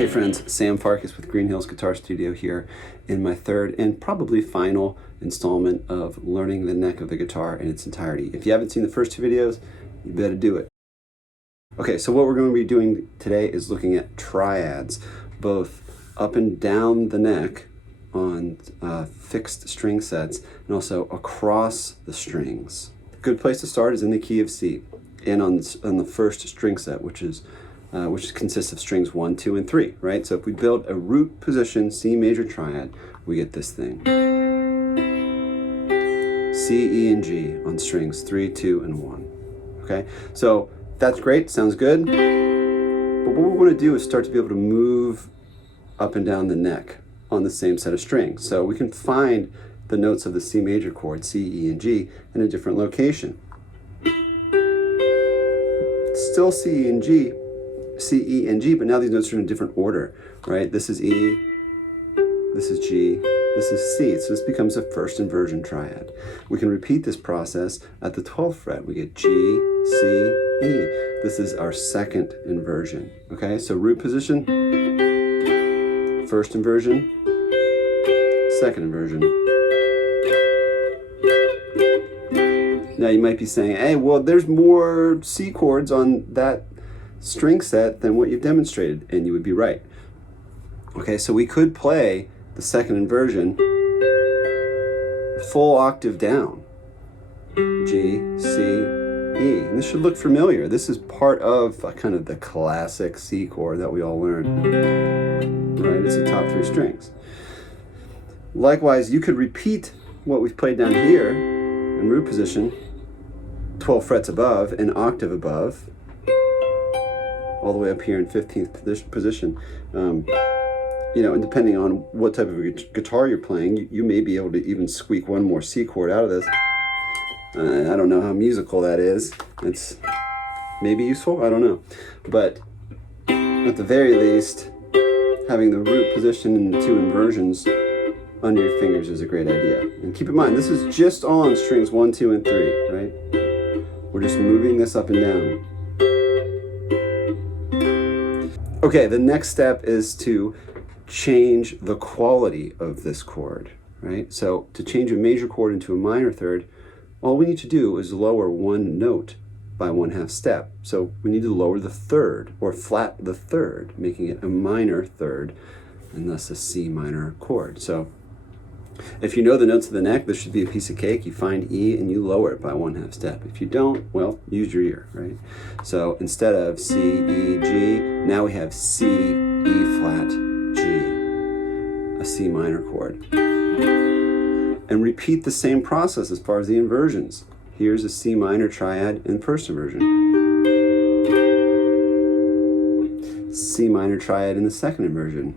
Hey friends, Sam Farkas with Green Hills Guitar Studio here in my third and probably final installment of learning the neck of the guitar in its entirety. If you haven't seen the first two videos, you better do it. Okay, so what we're going to be doing today is looking at triads, both up and down the neck on fixed string sets and also across the strings. A good place to start is in the key of C and on the first string set, which consists of strings 1, 2, and 3, right? So if we build a root position C major triad, we get this thing. C, E, and G on strings 3, 2, and 1. Okay, so that's great, sounds good. But what we want to do is start to be able to move up and down the neck on the same set of strings. So we can find the notes of the C major chord, C, E, and G, in a different location. Still C, E, and G, C, E, and G, but now these notes are in a different order, right? This is E, this is G, this is C. So this becomes a first inversion triad. We can repeat this process at the 12th fret. We get G, C, E. This is our second inversion, okay? So root position, first inversion, second inversion. Now you might be saying, hey, well, there's more C chords on that string set than what you've demonstrated, and you would be right. Okay, so we could play the second inversion full octave down. G, C, E. And this should look familiar. This is part of kind of the classic C chord that we all learned. Right, it's the top three strings. Likewise, you could repeat what we've played down here in root position, 12 frets above, an octave above, all the way up here in 15th position. You know, and depending on what type of guitar you're playing, you may be able to even squeak one more C chord out of this. I don't know how musical that is. It's maybe useful, I don't know. But at the very least, having the root position and the two inversions under your fingers is a great idea. And keep in mind, this is just on strings 1, 2, and 3, right? We're just moving this up and down. Okay, the next step is to change the quality of this chord, right? So to change a major chord into a minor third, all we need to do is lower one note by 1/2 step. So we need to lower the third, or flat the third, making it a minor third, and thus a C minor chord. So if you know the notes of the neck, this should be a piece of cake. You find E and you lower it by 1/2 step. If you don't, well, use your ear, right? So instead of C, E, G, now we have C, E flat, G, a C minor chord. And repeat the same process as far as the inversions. Here's a C minor triad in first inversion. C minor triad in the second inversion.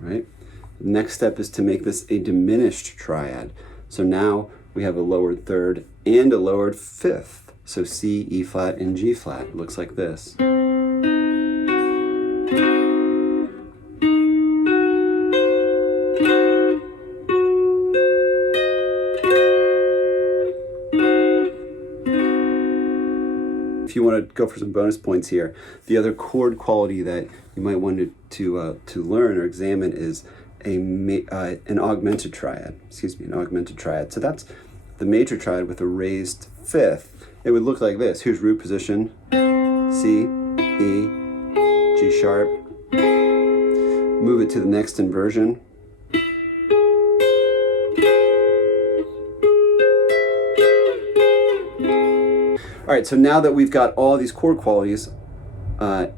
Right? The next step is to make this a diminished triad. So now we have a lowered third and a lowered fifth. So C, E flat, and G flat. It looks like this. If you want to go for some bonus points here, the other chord quality that you might want to learn or examine is an augmented triad. An augmented triad. So that's the major triad with a raised fifth. It would look like this. Here's root position, C, E, G sharp. Move it to the next inversion. All right, so now that we've got all these chord qualities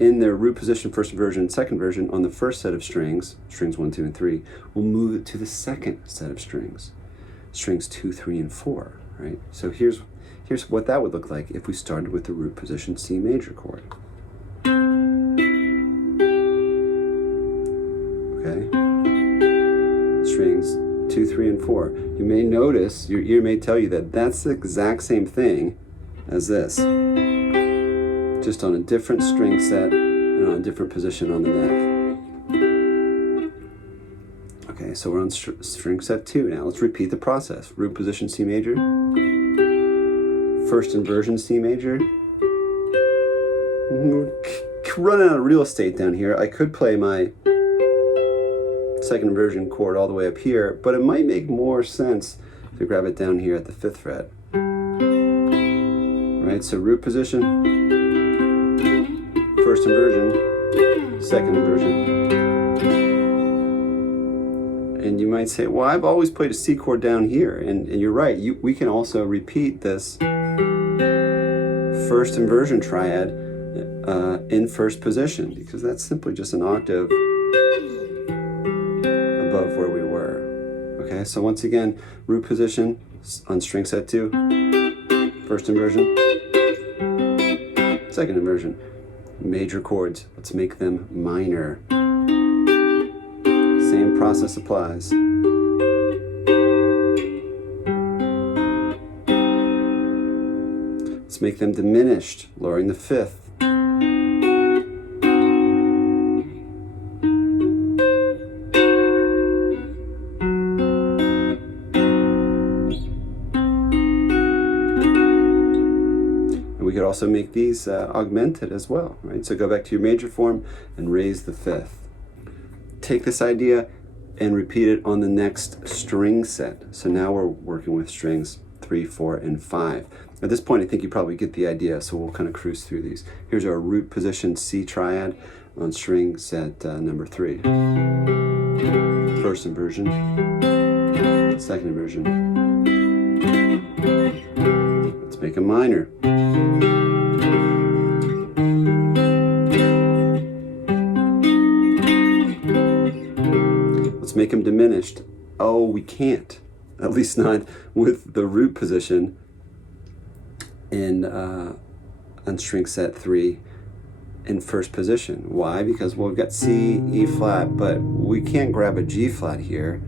in their root position, first inversion, and second inversion on the first set of strings, strings 1, 2, and 3, we'll move it to the second set of strings, strings 2, 3, and 4, right? So here's what that would look like if we started with the root position C major chord. Okay? Strings 2, 3, and 4. You may notice, your ear may tell you that that's the exact same thing as this, just on a different string set and on a different position on the neck. Okay, so we're on string set 2 now. Let's repeat the process. Root position C major, first inversion C major, running out of real estate down here. I could play my second inversion chord all the way up here, but it might make more sense to grab it down here at the 5th fret. Right, so root position, first inversion, second inversion. And you might say, well, I've always played a C chord down here. And you're right, we can also repeat this first inversion triad in first position, because that's simply just an octave above where we were. Okay, so once again, root position on string set 2, first inversion, second inversion, major chords. Let's make them minor. Same process applies. Let's make them diminished, lowering the 5th. We could also make these augmented as well, right? So go back to your major form and raise the 5th. Take this idea and repeat it on the next string set. So now we're working with strings 3, 4, and 5. At this point, I think you probably get the idea, so we'll kind of cruise through these. Here's our root position C triad on string set number 3. First inversion, second inversion. Let's make a minor. Let's make them diminished. Oh, we can't. At least not with the root position in on string set 3 in first position. Why? Because we've got C, E flat, but we can't grab a G flat here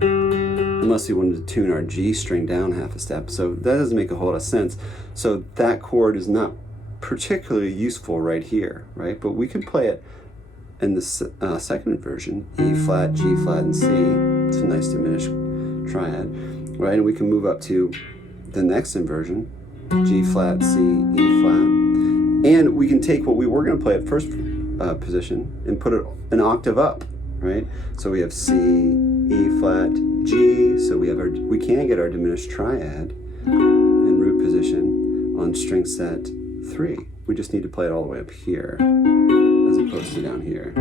unless we wanted to tune our G string down half a step. So that doesn't make a whole lot of sense. So that chord is not particularly useful right here, right? But we can play it in the second inversion, E flat, G flat, and C. It's a nice diminished triad, right? And we can move up to the next inversion, G flat, C, E flat. And we can take what we were going to play at first position and put it an octave up, right? So we have C, E flat, G. So we can get our diminished triad in root position on string set 3. We just need to play it all the way up here as opposed to down here.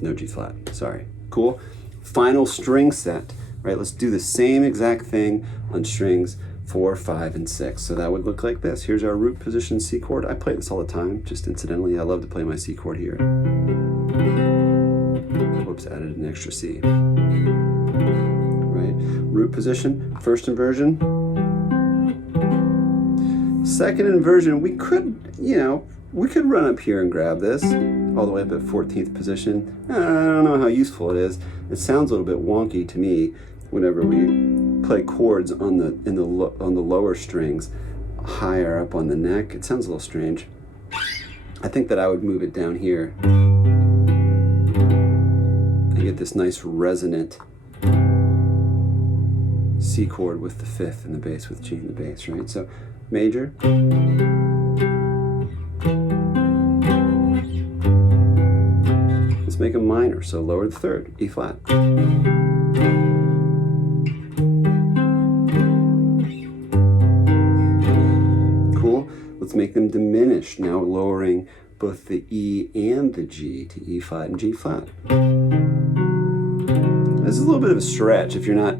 No G flat, sorry. Cool. Final string set, right? Let's do the same exact thing on strings 4, 5, and 6. So that would look like this. Here's our root position C chord. I play this all the time, just incidentally. I love to play my C chord here. Whoops, added an extra C. Right? Root position, first inversion. Second inversion, we could run up here and grab this all the way up at 14th position. I don't know how useful it is. It sounds a little bit wonky to me whenever we play chords on the lower strings higher up on the neck. It sounds a little strange. I think that I would move it down here and get this nice resonant C chord with the 5th in the bass, with G in the bass, right? So major, let's make a minor, so lower the 3rd, E flat. Cool. Let's make them diminished, now lowering both the E and the G to E flat and G flat. This is a little bit of a stretch if you're not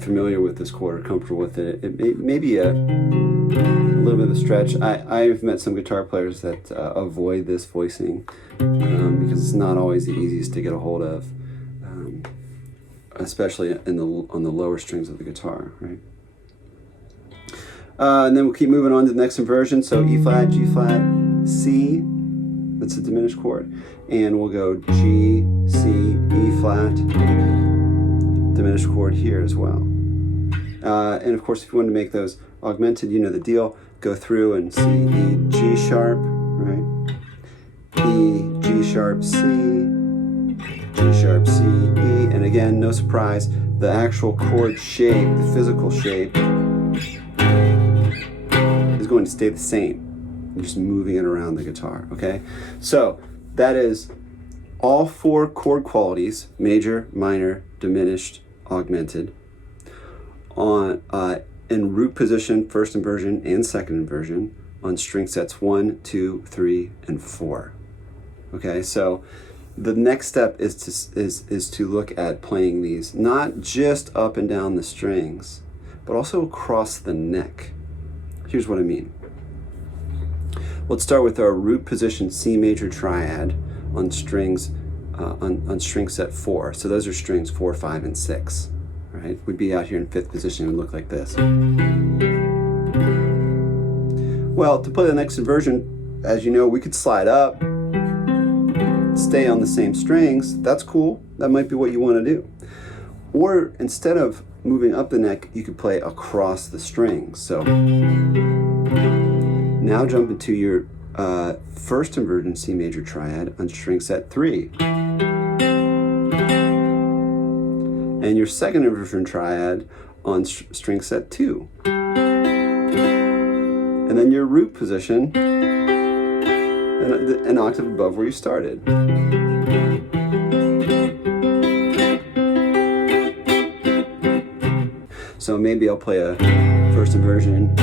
familiar with this chord or comfortable with it. It may be a little bit of a stretch. I've met some guitar players that avoid this voicing because it's not always the easiest to get a hold of, especially on the lower strings of the guitar, right? And then we'll keep moving on to the next inversion. So E flat, G flat, C. That's a diminished chord, and we'll go G, C, E flat. Diminished chord here as well. And of course, if you want to make those augmented, you know the deal. Go through and C, E, G sharp, right? E, G sharp, C, G sharp, C, E. And again, no surprise, the actual chord shape, the physical shape, is going to stay the same. You're just moving it around the guitar, okay? So that is all 4 chord qualities, major, minor, diminished, augmented, on in root position, first inversion and second inversion, on string sets 1, 2, 3, and 4. Okay, so the next step is to look at playing these not just up and down the strings, but also across the neck. Here's what I mean. Let's start with our root position C major triad on strings on string set 4. So those are strings 4, 5, and 6. Right? We'd be out here in 5th position. It would look like this. Well, to play the next inversion, as you know, we could slide up, stay on the same strings. That's cool. That might be what you want to do. Or instead of moving up the neck, you could play across the strings. So now jump into your first inversion C major triad on string set 3. And your second inversion triad on string set 2. And then your root position an octave above where you started. So maybe I'll play a first inversion.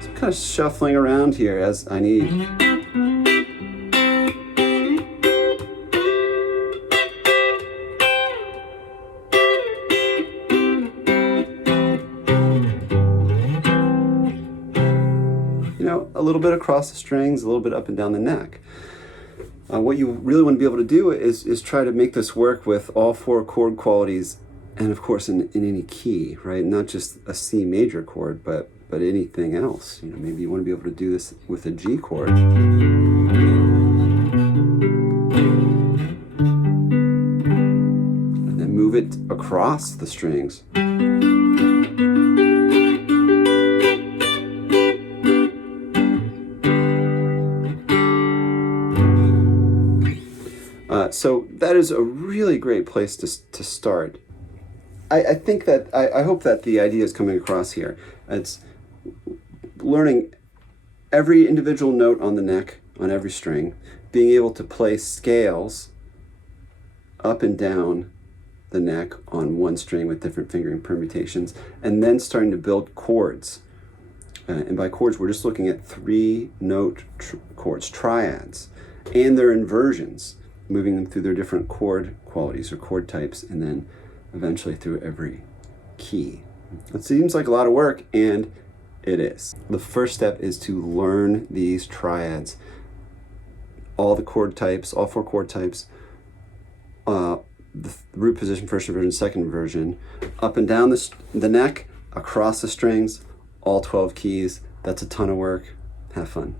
So I'm kind of shuffling around here as I need. A little bit across the strings, a little bit up and down the neck. What you really want to be able to do is try to make this work with all 4 chord qualities, and of course in any key, right? Not just a C major chord, but anything else. Maybe you want to be able to do this with a G chord. And then move it across the strings. So that is a really great place to start. I think that, I hope that the idea is coming across here. It's learning every individual note on the neck, on every string, being able to play scales up and down the neck on one string with different fingering permutations, and then starting to build chords. And by chords, we're just looking at 3-note chords, triads, and their inversions, moving them through their different chord qualities or chord types, and then eventually through every key. It seems like a lot of work, and it is. The first step is to learn these triads, all the chord types, all 4 chord types, the root position, first inversion, second inversion, up and down the neck, across the strings, all 12 keys. That's a ton of work. Have fun.